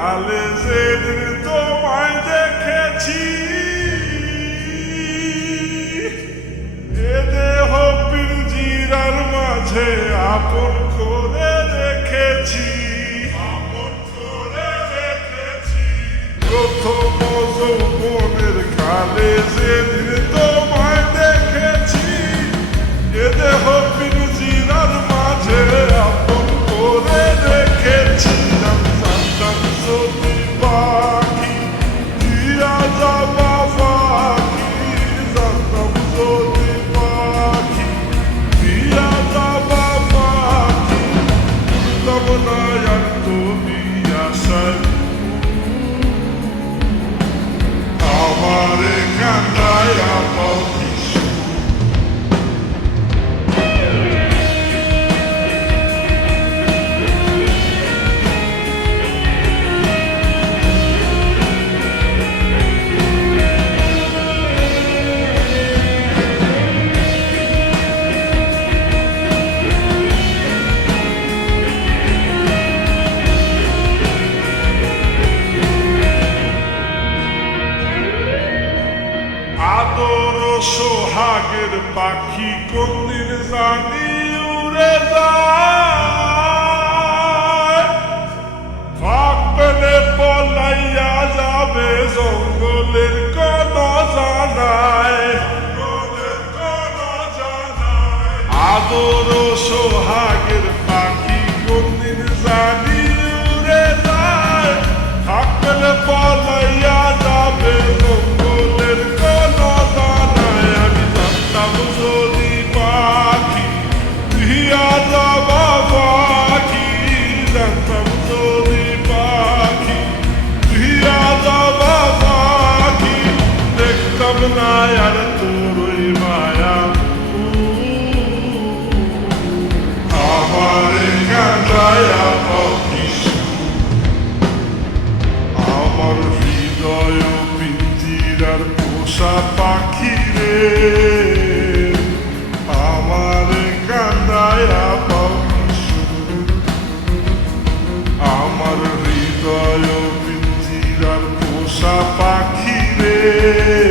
কালে সেদিন তোমায় দেখেছি। এ দেহ পিঞ্জিরার মাঝে আপন করে দেখেছি প্রথম যৌবনের কালে সেদিন পাখি কোনদিন জানি উড়ে ভাবলে পলাইয়া যাবে জঙ্গলের কোন জানায় আদর সোহাগের Iar cu șapa chirei